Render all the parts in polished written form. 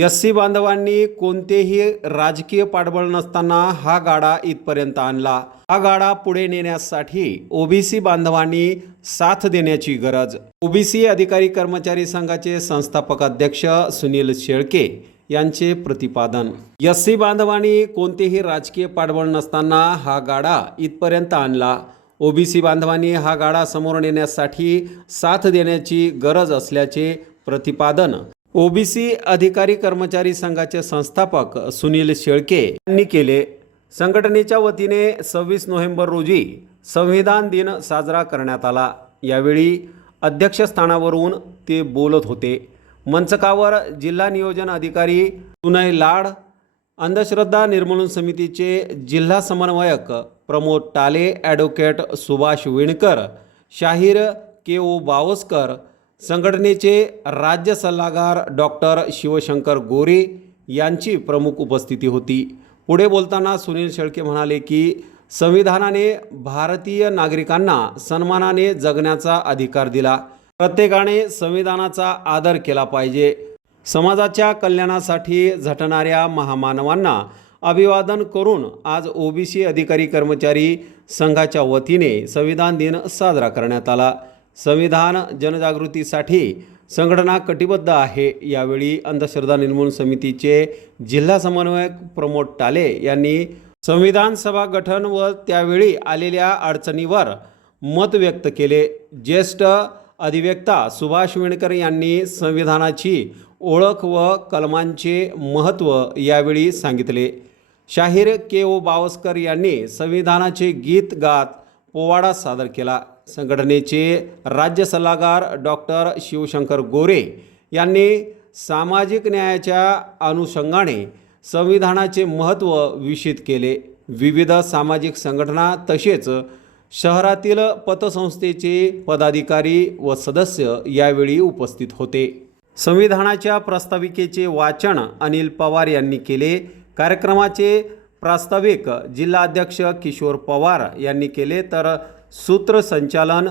SC बांधवांनी कोणतेही राजकीय पाठबळ नसताना हा गाडा इथपर्यंत आणला। हा गाडा पुढे नेण्यासाठी ओबीसी बांधवांनी साथ देण्याची गरज। ओबीसी अधिकारी कर्मचारी संघाचे संस्थापक अध्यक्ष सुनील शेळके यांचे प्रतिपादन। एससी बांधवांनी कोणतेही राजकीय पाठबळ नसताना हा गाडा इथपर्यंत आणला। ओबीसी बांधवांनी हा गाडा समोर नेण्यासाठी साथ देण्याची गरज असल्याचे प्रतिपादन ओबीसी अधिकारी कर्मचारी संघाचे संस्थापक सुनील शेळके यांनी केले। संघटनेच्या वतीने 26 नोव्हेंबर रोजी संविधान दिन साजरा करण्यात आला। यावेळी अध्यक्षस्थानावरून ते बोलत होते। मंचकावर जिल्हा नियोजन अधिकारी सुनय लाड, अंधश्रद्धा निर्मूलन समितीचे जिल्हा समन्वयक प्रमोद टाले, ॲडव्होकेट सुभाष विणकर, शाहीर के.ओ. बावस्कर, संघटनेचे राज्य सल्लागार डॉक्टर शिवशंकर गोरे यांची प्रमुख उपस्थिती होती। पुढे बोलताना सुनील शेळके म्हणाले की संविधानाने भारतीय नागरिकांना सन्मानाने जगण्याचा अधिकार दिला। प्रत्येकाने संविधानाचा आदर केला पाहिजे। समाजाच्या कल्याणासाठी झटणाऱ्या महामानवांना अभिवादन करून आज ओबीसी अधिकारी कर्मचारी संघाच्या वतीने संविधान दिन साजरा करण्यात आला। संविधान जनजागृतीसाठी संघटना कटिबद्ध आहे। यावेळी अंधश्रद्धा निर्मूलन समितीचे जिल्हा समन्वयक प्रमोद टाले यांनी संविधान सभा गठन व त्यावेळी आलेल्या अडचणीवर मत व्यक्त केले। ज्येष्ठ अधिवक्ता सुभाष विणकर यांनी संविधानाची ओळख व कलमांचे महत्त्व यावेळी सांगितले। शाहीर के.ओ. बावस्कर यांनी संविधानाचे गीत गात पोवाडा सादर केला। संघटनेचे राज्य सल्लागार डॉक्टर शिवशंकर गोरे यांनी सामाजिक न्यायाच्या अनुषंगाने संविधानाचे महत्त्व विषद केले। विविध सामाजिक संघटना तसेच शहरातील पतसंस्थेचे पदाधिकारी व सदस्य यावेळी उपस्थित होते। संविधानाच्या प्रस्ताविकेचे वाचन अनिल पवार यांनी केले। कार्यक्रमाचे प्रास्ताविक जिल्हाध्यक्ष किशोर पवार यांनी केले, तर सूत्रसंचालन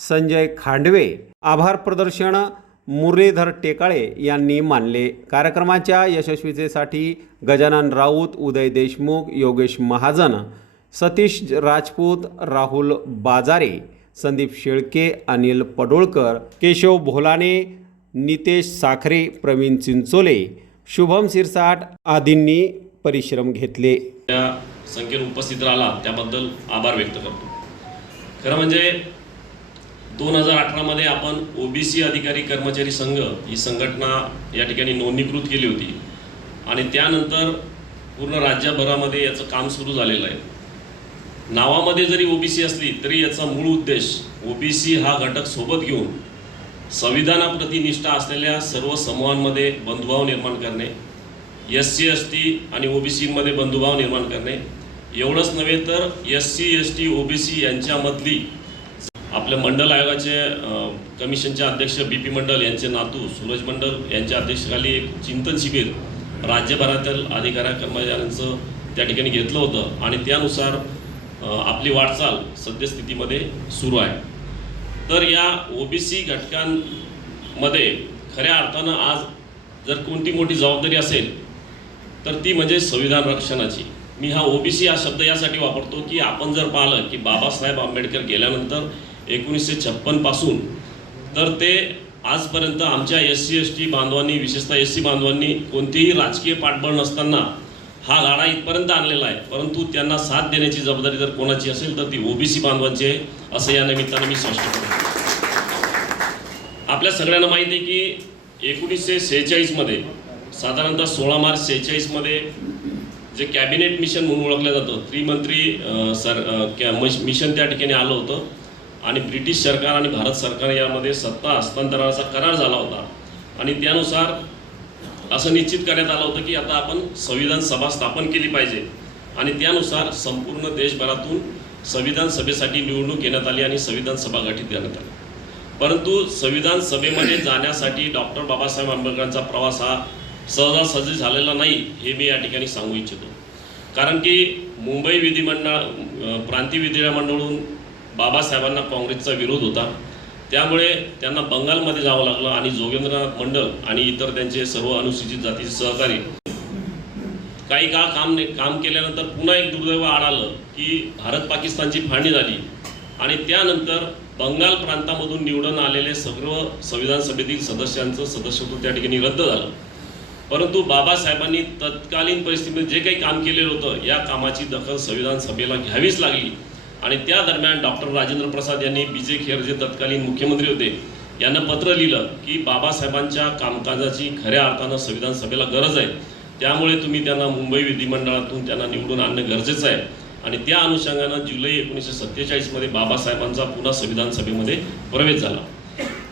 संजय खांडवे, आभार प्रदर्शन मुरलीधर टेकाळे यांनी मानले। कार्यक्रमाच्या यशस्वीतेसाठी गजानन राऊत, उदय देशमुख, योगेश महाजन, सतीश राजपूत, राहुल बाजारे, संदीप शेळके, अनिल पडोळकर, केशव भोलाने, नितेश साखरे, प्रवीण चिंचोले, शुभम सिरसाट आदींनी परिश्रम घेतले। त्या संख्येने उपस्थित राहिला त्याबद्दल आभार व्यक्त करतो। खरं म्हणजे 2018 मध्ये आपण ओबीसी अधिकारी कर्मचारी संघ ही संघटना या ठिकाणी नोंदणीकृत केली होती आणि त्यानंतर पूर्ण राज्यभरामध्ये याचं काम सुरू झालेलं आहे। नावामध्ये जरी ओबीसी असली तरी याचा मूळ उद्देश ओबीसी हा घटक सोबत घेऊन संविधानाप्रती निष्ठा असलेल्या सर्व समूहांमध्ये बंधुभाव निर्माण करणे, एससी एसटी आणि ओबीसीमध्ये बंधुभाव निर्माण करणे एवढंच नव्हे तर एससी एसटी ओबीसी यांच्यामधली आपल्या मंडल आयोगाचे कमिशनचे अध्यक्ष बीपी मंडल यांचे नातू सूरज मंडल यांच्या अध्यक्षतेखाली एक चिंतन शिबिर राज्यभरातील अधिकारी कर्मचाऱ्यांचं त्या ठिकाणी घेतलं होतं आणि त्यानुसार आपली वाटचाल सद्यस्थितीमध्ये सुरू आहे। तर या ओबीसी घटकांमध्ये खऱ्या अर्थानं आज जर कोणती मोठी जबाबदारी असेल तर ती म्हणजे संविधान रक्षणाची। मी हा ओबीसी हा शब्द यासाठी वापरतो की आपण जर पाहिलं की बाबासाहेब आंबेडकर गेल्यानंतर 1956 पासून तर ते आजपर्यंत आमच्या एससी एसटी बांधवांनी, विशेषतः एससी बांधवांनी कोणतीही राजकीय पाठबळ नसताना हा गाडा इथपर्यंत आणलेला आहे। परंतु त्यांना साथ देण्याची जबाबदारी जर कोणाची असेल तर ती ओबीसी बांधवांची आहे, असं या निमित्तानं मी स्पष्ट करतो। आपल्या सगळ्यांना माहिती आहे की 1946 मध्ये साधारणतः 16 मार्च 46 मध्ये जे कॅबिनेट मिशन म्हणून ओळखलं जातं, त्रिमंत्री मिशन त्या ठिकाणी आलं होतं आणि ब्रिटिश सरकार आणि भारत सरकार यामध्ये सत्ता हस्तांतरणाचा करार झाला होता आणि त्यानुसार असं निश्चित करण्यात आलं होतं की आता आपण संविधान सभा स्थापन केली पाहिजे आणि त्यानुसार संपूर्ण देशभरातून संविधान सभेसाठी निवडणूक घेण्यात आली आणि संविधान सभा गठीत करण्यात आली। परंतु संविधान सभेमध्ये जाण्यासाठी डॉक्टर बाबासाहेब आंबेडकरांचा प्रवास हा सहजासहजी झालेला नाही हे मी या ठिकाणी सांगू इच्छितो। कारण की मुंबई विधिमंडळ प्रांतीय विधिमंडळाकडून बाबासाहेबांना काँग्रेसचा विरोध होता। त्यामुळे त्यांना बंगालमध्ये जावं लागलं आणि जोगेंद्रनाथ मंडल आणि इतर त्यांचे सर्व अनुसूचित जातीचे सहकारी काही काळ काम केल्यानंतर पुन्हा एक दुर्दैव आढळलं की भारत पाकिस्तानची फाळणी झाली आणि त्यानंतर बंगाल प्रांतामधून निवडून आलेले सर्व संविधान सभेतील सदस्यांचं सदस्यत्व त्या ठिकाणी रद्द झालं. परंतु बाबासाहेबांनी तत्कालीन परिस्थितीमध्ये जे काही काम केलेलं होतं या कामाची दखल संविधान सभेला घ्यावीच लागली आणि त्या दरम्यान डॉक्टर राजेंद्र प्रसाद यांनी बी.जे. खेर जे तत्कालीन मुख्यमंत्री होते यांना पत्र लिहिलं की बाबासाहेबांच्या कामकाजाची खऱ्या अर्थानं संविधान सभेला गरज आहे, त्यामुळे तुम्ही त्यांना मुंबई विधिमंडळातून त्यांना निवडून आणणं गरजेचं आहे. आणि त्या अनुषंगानं जुलै 1947 बाबासाहेबांचा पुन्हा संविधान सभेमध्ये प्रवेश झाला.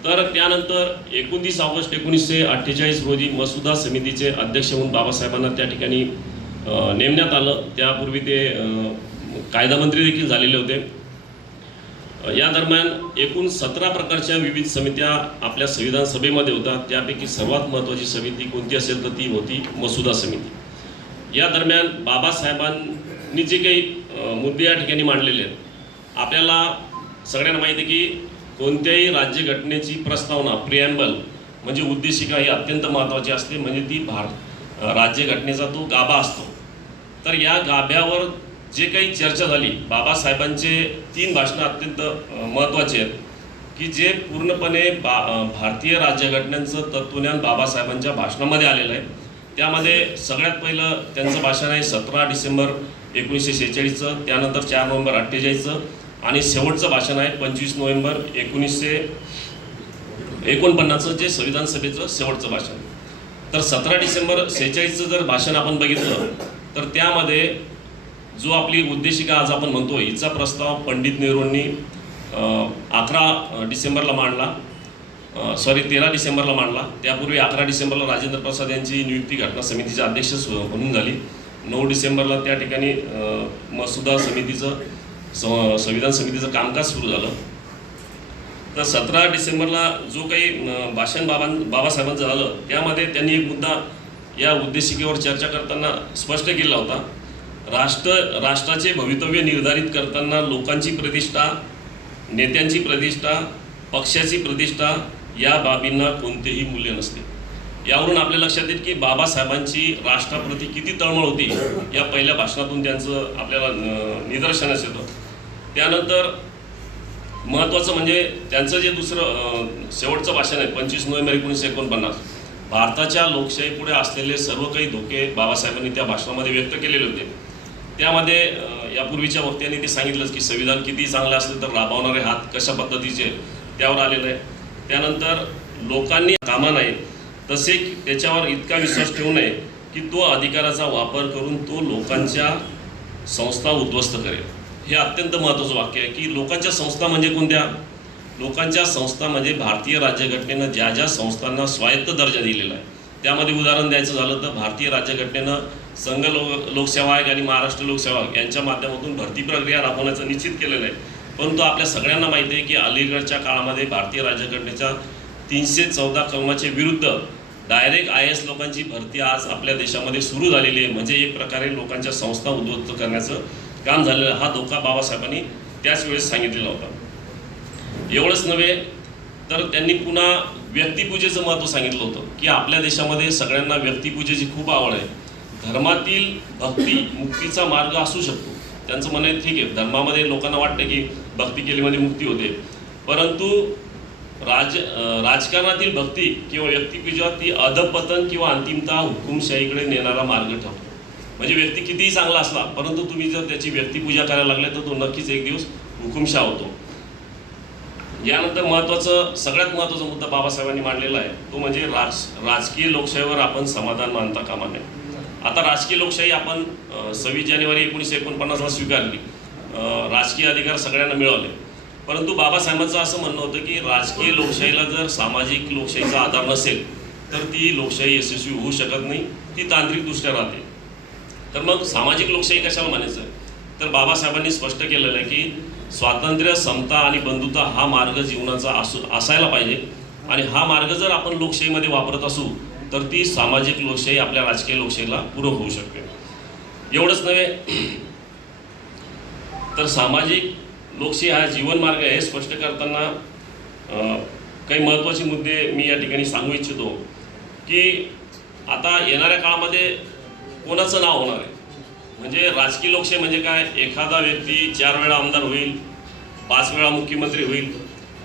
तर त्यानंतर 29 ऑगस्ट 1948 रोजी मसुदा समितीचे अध्यक्ष म्हणून बाबासाहेबांना त्या ठिकाणी नेमण्यात आलं. त्यापूर्वी ते कायदा मंत्री देखील झालेले होते. या दरम्यान एकूण 17 प्रकारच्या विविध समित्या आपल्या संविधान सभेमध्ये होत्या. त्यापैकी सर्वात महत्त्वाची समिती कोणती असेल तर ती होती मसुदा समिती. या दरम्यान बाबासाहेबांनी जे काही मुद्दे या ठिकाणी मांडलेले आहेत, आपल्याला सगळ्यांना माहिती आहे की कोणत्याही राज्यघटनेची प्रस्तावना प्रिॲम्बल म्हणजे उद्देशिका ही अत्यंत महत्त्वाची असते, म्हणजे ती राज्यघटनेचा तो गाभा असतो. तर या गाभ्यावर जे काही चर्चा झाली, बाबासाहेबांचे 3 भाषणं अत्यंत महत्त्वाचे आहेत की जे पूर्णपणे भारतीय राज्यघटनेचं तत्वज्ञान बाबासाहेबांच्या भाषणामध्ये आलेलं आहे. त्यामध्ये सगळ्यात पहिलं त्यांचं भाषण आहे 17 डिसेंबर 1946चं, त्यानंतर 4 नोव्हेंबर 1948चं आणि शेवटचं भाषण आहे 25 नोव्हेंबर 1949चं जे संविधान सभेचं शेवटचं भाषण. तर 17 डिसेंबर 46चं जर भाषण आपण बघितलं तर त्यामध्ये जो आपली उद्देशिका आज आपण म्हणतो हिचा प्रस्ताव पंडित नेहरूंनी 13 डिसेंबरला मांडला. त्यापूर्वी 11 डिसेंबरला राजेंद्र प्रसाद यांची नियुक्ती घटना समितीचे अध्यक्ष म्हणून झाली. 9 डिसेंबरला त्या ठिकाणी मसुदा समितीचं संविधान समितीचं कामकाज सुरू झालं. तर 17 डिसेंबरला जो काही भाषण बाबासाहेबांचं झालं त्यामध्ये त्यांनी एक मुद्दा या उद्देशिकेवर चर्चा करताना स्पष्ट केला होता. राष्ट्राचे भवितव्य निर्धारित करताना लोकांची प्रतिष्ठा, नेत्यांची प्रतिष्ठा, पक्षाची प्रतिष्ठा या बाबींना कोणतेही मूल्य नसते. यावरून आपल्या लक्षात येईल की बाबासाहेबांची राष्ट्राप्रती किती तळमळ होती या पहिल्या भाषणातून त्यांचं आपल्याला निदर्शनास येतं. त्यानंतर महत्त्वाचं म्हणजे त्यांचं जे दुसरं शेवटचं भाषण आहे 25 नोव्हेंबर 1949, भारताच्या लोकशाहीपुढे असलेले सर्व काही धोके बाबासाहेबांनी त्या भाषणामध्ये व्यक्त केलेले होते. त्यामध्ये यापूर्वीच्या वक्त्यांनी ते सांगितलंच की संविधान किती चांगलं असलं तर राबवणारे हात कशा पद्धतीचे त्यावर आलेलं आहे. त्यानंतर लोकांनी कामा नये तसे त्याच्यावर इतका विश्वास ठेवू नये की तो अधिकाराचा वापर करून तो लोकांच्या संस्था उद्ध्वस्त करेल. हे अत्यंत महत्त्वाचं वाक्य आहे की लोकांच्या संस्था म्हणजे कोणत्या? लोकांच्या संस्था म्हणजे भारतीय राज्यघटनेनं ज्या ज्या संस्थांना स्वायत्त दर्जा दिलेला आहे त्यामध्ये उदाहरण द्यायचं झालं तर भारतीय राज्यघटनेनं संघ लोकसेवा आयोग आणि महाराष्ट्र लोकसेवा आयोग यांच्या माध्यमातून भरती प्रक्रिया राबवण्याचं निश्चित केलेलं आहे. परंतु आपल्या सगळ्यांना माहिती आहे की अलीकडच्या काळामध्ये भारतीय राज्यघटनेच्या 314 कलमाचे विरुद्ध डायरेक्ट IAS लोकांची भरती आज आपल्या देशामध्ये सुरू झालेली आहे. म्हणजे एक प्रकारे लोकांच्या संस्था उद्ध्वस्त करण्याचं काम झालेलं. हा धोका बाबासाहेबांनी त्याच वेळेस सांगितलेला होता. एवढंच नव्हे तर त्यांनी पुन्हा व्यक्तिपूजेचं महत्त्व सांगितलं होतं की आपल्या देशामध्ये सगळ्यांना व्यक्तिपूजेची खूप आवड आहे. धर्मातील भक्ती मुक्तीचा मार्ग असू शकतो. त्यांचं म्हणणं ठीक आहे, धर्मामध्ये लोकांना वाटतं की भक्ती केल्यामध्ये मुक्ती होते, परंतु राजकारणातील भक्ती किंवा व्यक्तिपूजा ती अधपतन किंवा अंतिमतः हुकुमशाहीकडे नेणारा मार्ग ठरतो. म्हणजे व्यक्ती कितीही चांगला असला परंतु तुम्ही जर त्याची व्यक्तिपूजा करायला लागले तर तो नक्कीच एक दिवस हुकुमशाह होतो. यानंतर सगळ्यात महत्त्वाचा मुद्दा बाबासाहेबांनी मांडलेला आहे तो म्हणजे राजकीय लोकशाहीवर आपण समाधान मानता कामा नये. आता राजकीय लोकशाही आपण 26 जानेवारी 1949ला स्वीकारली, राजकीय अधिकार सगळ्यांना मिळवले. परंतु बाबासाहेबांचं असं म्हणणं होतं की राजकीय लोकशाहीला जर सामाजिक लोकशाहीचा आधार नसेल तर ती लोकशाही यशस्वी होऊ शकत नाही, ती तांत्रिकदृष्ट्या राहते. तर मग सामाजिक लोकशाही कशाला म्हणायचं? तर बाबासाहेबांनी स्पष्ट केलेलं आहे की स्वातंत्र्य, समता आणि बंधुता हा मार्ग जीवनाचा असायला पाहिजे आणि हा मार्ग जर आपण लोकशाहीमध्ये वापरत असू तर ती सामाजिक लोकशाही आपल्या राजकीय लोकशाहीला पूरक होऊ शकते. एवढंच नव्हे तर सामाजिक लोकशाही हा जीवन मार्ग आहे हे स्पष्ट करताना काही महत्त्वाचे मुद्दे मी या ठिकाणी सांगू इच्छितो की आता येणाऱ्या काळामध्ये कोणाचं नाव होणार आहे. म्हणजे राजकीय लोकशाही म्हणजे काय, एखादा व्यक्ती 4 वेळा आमदार होईल, 5 वेळा मुख्यमंत्री होईल,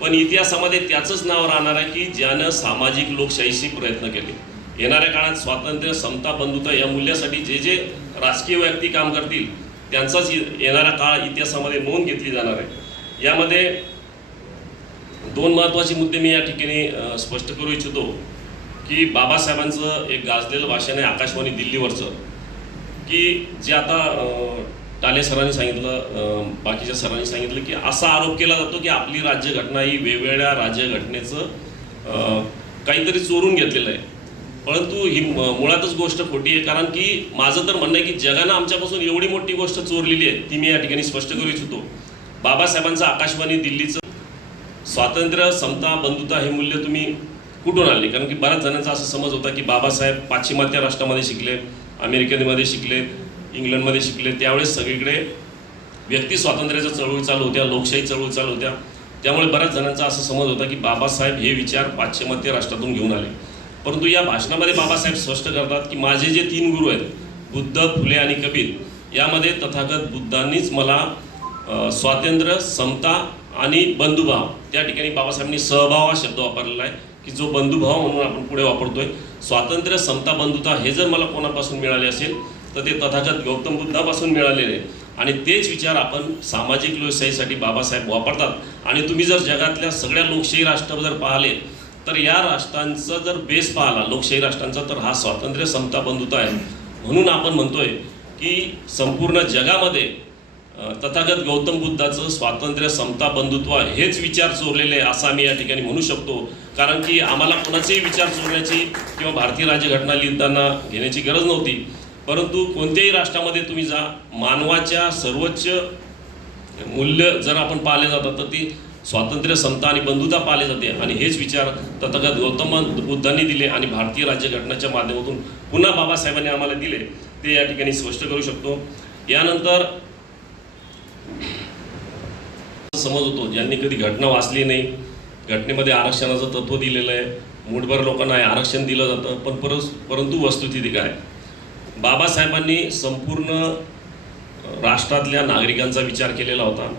पण इतिहासामध्ये त्याचंच नाव राहणार आहे की ज्यानं सामाजिक लोकशाहीशी प्रयत्न केले. येणाऱ्या काळात स्वातंत्र्य, समता, बंधुता या मूल्यासाठी जे जे राजकीय व्यक्ती काम करतील त्यांचाच येणारा काळ इतिहासामध्ये नोंद घेतली जाणार आहे. यामध्ये 2 महत्त्वाचे मुद्दे मी या ठिकाणी स्पष्ट करू इच्छितो की बाबासाहेबांचं एक गाजलेलं भाषण आहे आकाशवाणी दिल्लीवरचं, की जे आता टाले सरांनी सांगितलं, बाकीच्या सरांनी सांगितलं की असा आरोप केला जातो की आपली राज्यघटना ही वेगवेगळ्या राज्यघटनेचं काहीतरी चोरून घेतलेलं आहे. परंतु ही मुळातच गोष्ट खोटी आहे. कारण की माझं तर म्हणणं आहे की जगानं आमच्यापासून एवढी मोठी गोष्ट चोरलेली आहे ती मी या ठिकाणी स्पष्ट करू इच्छितो. बाबासाहेबांचं आकाशवाणी दिल्लीचं स्वातंत्र्य, समता, बंधुता हे मूल्य तुम्ही कुठून आणले? कारण की बऱ्याच जणांचा असा समज होता की बाबासाहेब पाश्चिमात्य राष्ट्रामध्ये शिकले, अमेरिकेमध्ये शिकले, इंग्लंडमध्ये शिकले, त्यावेळेस सगळीकडे व्यक्ती स्वातंत्र्याच्या चळवळी चालू होत्या, लोकशाही चळवळी चालू होत्या. त्यामुळे बऱ्याच जणांचा असा समज होता की बाबासाहेब हे विचार पाश्चिमात्य राष्ट्रातून घेऊन आले. परंतु या भाषणामध्ये बाबासाहेब स्पष्ट करतात की माझे जे 3 गुरु आहेत, बुद्ध, फुले आणि कबीर, यामध्ये तथागत बुद्धांनीच मला स्वातंत्र्य, समता आणि बंधुभाव, त्या ठिकाणी बाबासाहेबांनी सहभाव हा शब्द वापरलेला आहे की जो बंधुभाव म्हणून आपण पुढे वापरतोय. स्वातंत्र्य, समता, बंधुता हे जर मला कोणापासून मिळाले असेल तर ते तथागत गौतम बुद्धापासून मिळालेले आणि तेच विचार आपण सामाजिक लोकशाहीसाठी बाबासाहेब वापरतात. आणि तुम्ही जर जगातल्या सगळ्या लोकशाही राष्ट्र जर पाहिले तर या राष्ट्रांचा जर बेस पाहिला लोकशाही राष्ट्रांचा तर हा स्वातंत्र्य, समता, बंधुता आहे. म्हणून आपण म्हणतोय की संपूर्ण जगामध्ये तथागत गौतम बुद्धाचं स्वातंत्र्य, समता, बंधुत्व हेच विचार चोरलेले आहे असं आम्ही या ठिकाणी म्हणू शकतो. कारण की आम्हाला कोणाचेही विचार चोरण्याची किंवा भारतीय राज्यघटना लिहिताना घेण्याची गरज नव्हती. परंतु कोणत्याही राष्ट्रामध्ये तुम्ही जा, मानवाच्या सर्वोच्च मूल्य जर आपण पाहिले जातात तर ती स्वातंत्र्य, समता आणि बंधुता पाळले जाते. आणि हेच विचार तथागत गौतम बुद्धांनी दिले आणि भारतीय राज्यघटनेच्या माध्यमातून पुन्हा बाबासाहेबांनी आम्हाला दिले, ते या ठिकाणी स्पष्ट करू शकतो. यानंतर समज होतो ज्यांनी कधी घटना वाचली नाही, घटनेमध्ये आरक्षणाचं तत्व दिलेलं आहे, मूठभर लोकांना आरक्षण दिलं जातं, परंतु वस्तुस्थिती काय, बाबासाहेबांनी संपूर्ण राष्ट्रातल्या नागरिकांचा विचार केलेला होता.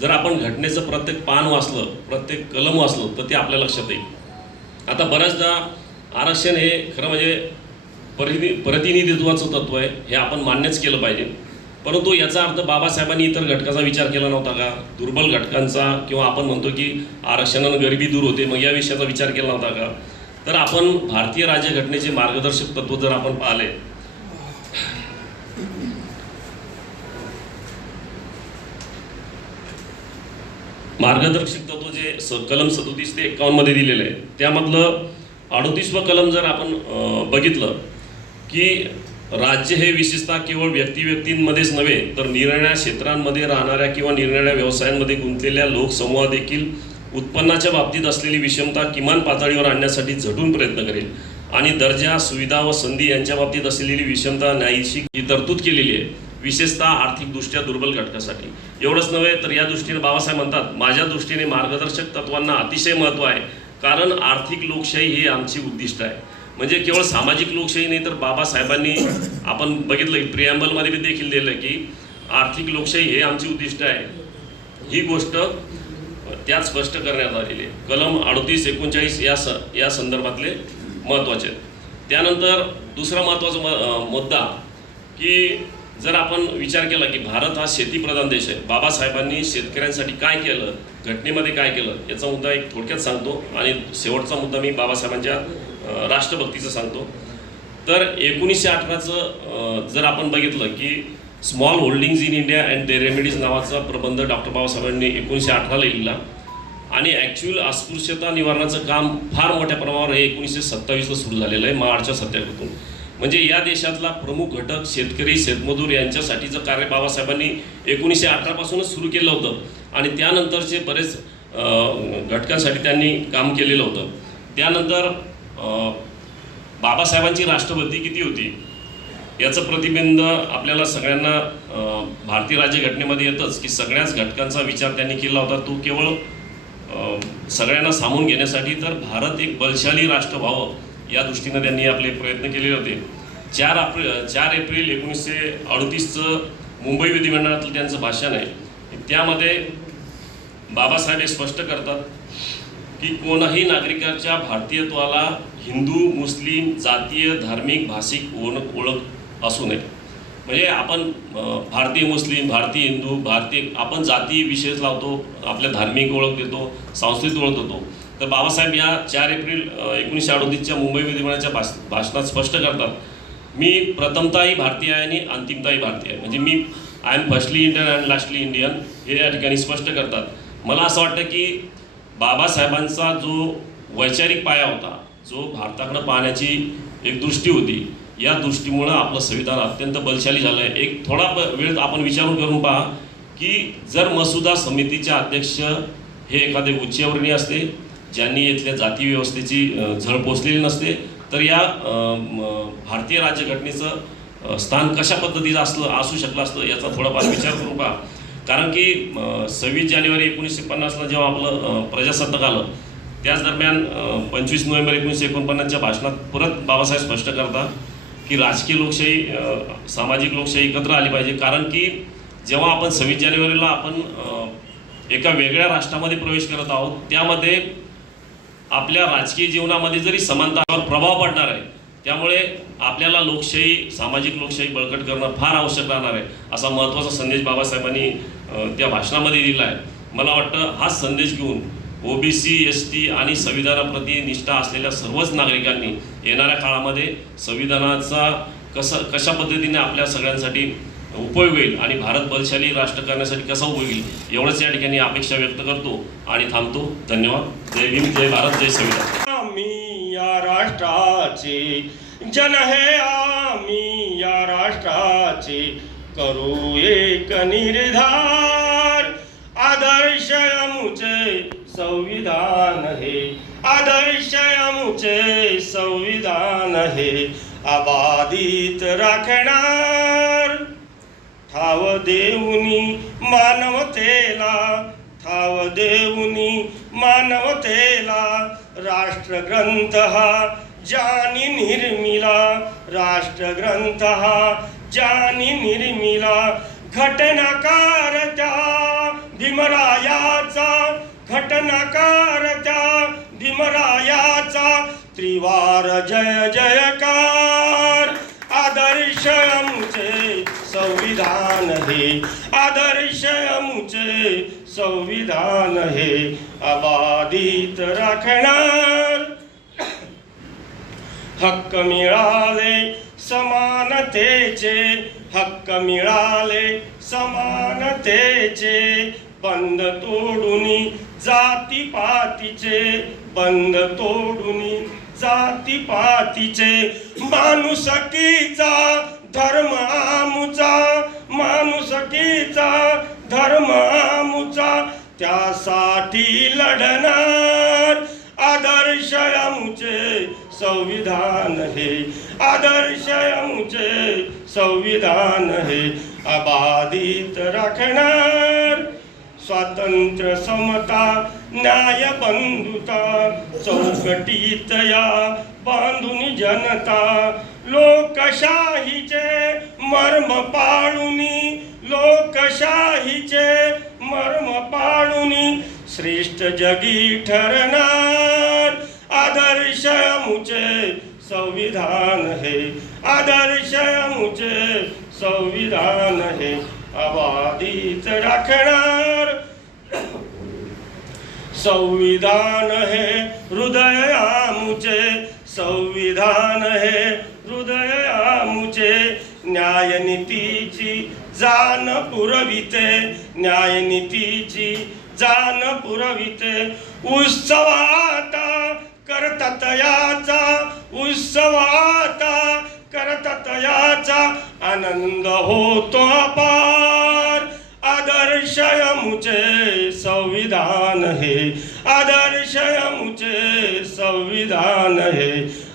जर आपण घटनेचं प्रत्येक पान वाचलं, प्रत्येक कलम वाचलं तर ते आपल्या लक्षात येईल. आता बऱ्याचदा आरक्षण हे खरं म्हणजे प्रतिनिधित्वाचं तत्व आहे, हे आपण मान्यच केलं पाहिजे. परंतु याचा अर्थ बाबासाहेबांनी इतर घटकाचा विचार केला नव्हता का? दुर्बल घटकांचा, किंवा आपण म्हणतो की आरक्षणानं गरिबी दूर होते, मग या विषयाचा विचार केला नव्हता का? तर आपण भारतीय राज्यघटनेचे मार्गदर्शक तत्व जर आपण पाहिले, मार्गदर्शक तत्व जे कलम 37 ते 51 मध्ये दिलेलं आहे, त्यामधलं 38वं कलम जर आपण बघितलं की राज्य हे विशेषतः केवळ व्यक्तींमध्येच नव्हे तर निरनिराळ्या क्षेत्रांमध्ये राहणाऱ्या किंवा निरनिराळ्या व्यवसायांमध्ये गुंतलेल्या लोकसमूह देखील उत्पन्नाच्या बाबतीत असलेली विषमता किमान पातळीवर आणण्यासाठी झटून प्रयत्न करेल आणि दर्जा, सुविधा व संधी यांच्या बाबतीत असलेली विषमता न्यायची ही तरतूद केलेली आहे, विशेषतः आर्थिकदृष्ट्या दुर्बल घटकासाठी. एवढंच नव्हे तर या दृष्टीने बाबासाहेब म्हणतात, माझ्या दृष्टीने मार्गदर्शक तत्वांना अतिशय महत्त्व आहे, कारण आर्थिक लोकशाही ही आमची उद्दिष्ट आहे. म्हणजे केवळ सामाजिक लोकशाही नाही तर बाबासाहेबांनी आपण बघितलं की प्रिॲम्बलमध्ये देखील दिलं की आर्थिक लोकशाही हे आमची उद्दिष्ट आहे. ही गोष्ट त्यात स्पष्ट करण्यात आलेली आहे. कलम 38, 39 या संदर्भातले महत्त्वाचे आहेत. त्यानंतर दुसरा महत्त्वाचा मुद्दा की जर आपण विचार केला की भारत हा शेतीप्रधान देश आहे, बाबासाहेबांनी शेतकऱ्यांसाठी काय केलं, घटनेमध्ये काय केलं, याचा मुद्दा एक थोडक्यात सांगतो आणि शेवटचा मुद्दा मी बाबासाहेबांच्या राष्ट्रभक्तीचं सांगतो. तर 1918चं जर आपण बघितलं की small holdings in India and their remedies नावाचा प्रबंध डॉक्टर बाबासाहेबांनी 1918ला लिहिला आणि ॲक्च्युअल अस्पृश्यता निवारणाचं काम फार मोठ्या प्रमाणावर हे 1927ला सुरू झालेलं आहे, मार्चच्या सत्याग्रहातून. म्हणजे या देशातला प्रमुख घटक शेतकरी, शेतमजूर यांच्यासाठीचं कार्य बाबासाहेबांनी 1918 पासूनच सुरू केलं होतं आणि त्यानंतरचे बरेच घटकांसाठी त्यांनी काम केलेलं होतं. त्यानंतर बाबासाहेबांची राष्ट्रभक्ती किती होती याचं प्रतिबिंब आपल्याला सगळ्यांना भारतीय राज्यघटनेमध्ये येतंच की सगळ्याच घटकांचा विचार त्यांनी केला होता. तो केवळ सगळ्यांना सामावून घेण्यासाठी तर भारत एक बलशाली राष्ट्र व्हावं या दृष्टीनं त्यांनी आपले प्रयत्न केलेले होते. 4 एप्रिल 1938चं मुंबई विधिमंडळातलं त्यांचं भाषण आहे. त्यामध्ये बाबासाहेब हे स्पष्ट करतात की कोणाही नागरिकाच्या भारतीयत्वाला हिंदू, मुस्लिम, जातीय, धार्मिक, भाषिक ओळख असू नये. म्हणजे आपण भारतीय मुस्लिम, भारतीय हिंदू, आपण जाती विशेष लावतो, आपल्या धार्मिक ओळख देतो, सांस्कृतिक ओळख देतो. तर बाबासाहेब या 4 एप्रिल 1938च्या मुंबई विधिमंडळाच्या भाषणात स्पष्ट करतात, मी प्रथमतःही भारतीय आहे आणि अंतिमतःही भारतीय आहे. म्हणजे मी I am firstly Indian and lastly Indian हे या ठिकाणी स्पष्ट करतात. मला असं वाटतं की बाबासाहेबांचा जो वैचारिक पाया होता, जो भारताकडे पाहण्याची एक दृष्टी होती, या दृष्टीमुळं आपलं संविधान अत्यंत बलशाली झालं आहे. एक थोडा वेळ आपण विचारून करून पहा की जर मसुदा समितीचे अध्यक्ष हे एखादे उच्चवर्णीय असते, ज्यांनी इथल्या जाती व्यवस्थेची झळ पोचलेली नसते, तर या भारतीय राज्यघटनेचं स्थान कशा पद्धतीचं असू शकलं असतं याचा थोडाफार विचार करून पहा. कारण की 26 जानेवारी 1950ला जेव्हा आपलं प्रजासत्ताक आलं, त्याच दरम्यान 25 नोव्हेंबर 1949च्या भाषणात परत बाबासाहेब स्पष्ट करतात की राजकीय लोकशाही, सामाजिक लोकशाही एकत्र आली पाहिजे. कारण की जेव्हा आपण 26 जानेवारीला आपण एका वेगळ्या राष्ट्रामध्ये प्रवेश करत आहोत, त्यामध्ये आपल्या राजकीय जीवनामध्ये जरी समानतावर प्रभाव पडणार आहे, त्यामुळे आपल्याला लोकशाही, सामाजिक लोकशाही बळकट करणं फार आवश्यक राहणार आहे, असा महत्त्वाचा संदेश बाबासाहेबांनी त्या भाषणामध्ये दिला आहे. मला वाटतं हाच संदेश घेऊन ओबीसी, एसटी आणि संविधानाप्रती निष्ठा असलेल्या सर्वच नागरिकांनी येणाऱ्या काळामध्ये संविधानाचा कशा पद्धतीने आपल्या सगळ्यांसाठी उपयोग होईल आणि भारत बलशाली राष्ट्र करण्यासाठी कसा उपयोग होईल, एवढंच या ठिकाणी अपेक्षा व्यक्त करतो आणि थांबतो. धन्यवाद. जय भीम, जय भारत, जय संविधान. आम्ही या राष्ट्राचे जन है, आम्ही या राष्ट्राचे करू एक निर्धार. आदर्श अमुचे संविधान है, आदर्श अमुचे संविधान है, अबाधित राखणार. ठाव देऊनी मानवतेला, ठाव देऊनी मानवतेला, राष्ट्रग्रंथ हा ज्यानी निर्मिला, राष्ट्रग्रंथ हा ज्यानी निर्मिला. घटनाकार त्या भीमरायाचा, घटनाकार त्या भीमरायाचा, त्रिवार जय जयकार. आदर्श अमुचे संविधान है, आदर्श अमुचे संविधान है, अबाधित राखणार. हक्क मिळाले समानतेचे, हक्क मिळाले समानतेचे, बंद तोडूनी जातीपातीचे, बंद तोडूनी जातीपातीचे. माणुसकीचा धर्म आमुचा, माणुसकीचा धर्म आमुचा, त्यासाठी लढणार. आदर्श अमुचे संविधान है, आदर्श अमुचे संविधान है, अबाधित राखणार. स्वातंत्र्य, समता, न्याय, बंधुता, चौकटीत या बांधून जनता. लोकशाहीचे मर्म पाळूनी, लोकशाहीचे मर्म पाळूनी, श्रेष्ठ जगी ठरणार. आदर्श अमुचे संविधान है, आदर्श अमुचे संविधान है, अबाधित राखणार. संविधान है हृदय आमुचे, संविधान है हृदय आमुचे. न्यायनीतीची जाण पुरविते, न्यायनीतीची जाण पुरविते. उत्सवाता करतात याचा, उत्सवाता करतात याचा, आनंद होतो अपार. आदर्श अमुचे संविधान है, आदर्श अमुचे संविधान है,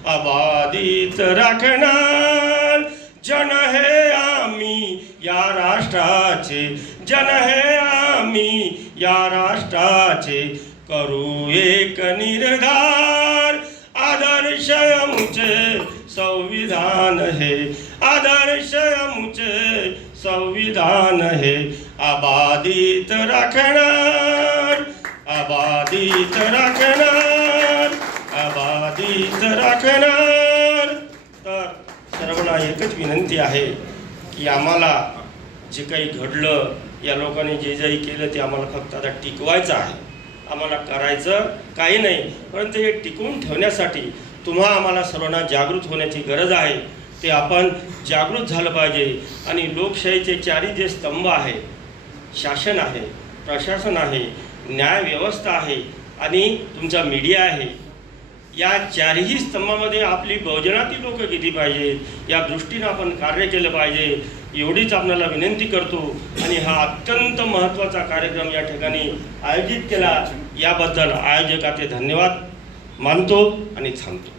अबाधित राखणार. जन है आम्ही या राष्ट्राचे, जन है आम्ही या राष्ट्राचे, करू एक निर्धार, आदर्श मुझे संविधान है, आदर्श मुझे संविधान है, आबादित रखणार, आबादित रखणार, आबादित रखणार. तर सर्वांना एकच विनंती आहे की आम्हाला जे काही घडलं, या लोकांनी जे काही केलं ते आम्हाला फक्त आता टिकवायचं आहे. आम्हाला करायचं काही नाही, परंतु हे टिकवून ठेवण्यासाठी तुम्हा आम्हाला सर्वांना जागृत होण्याची गरज आहे. ते आपण जागृत झालं पाहिजे. आणि लोकशाहीचे चारही जे स्तंभ आहे, शासन आहे, प्रशासन आहे, न्यायव्यवस्था आहे आणि तुमचा मीडिया आहे, या चारही स्तंभामध्ये आपली बहुजनातील लोक किती पाहिजेत या दृष्टीनं आपण कार्य केलं पाहिजे, एवढीच आपल्याला विनंती करतो. आणि हा अत्यंत महत्त्वाचा कार्यक्रम या ठिकाणी आयोजित केला, याबद्दल आयोजकाचे धन्यवाद मानतो आणि थांबतो.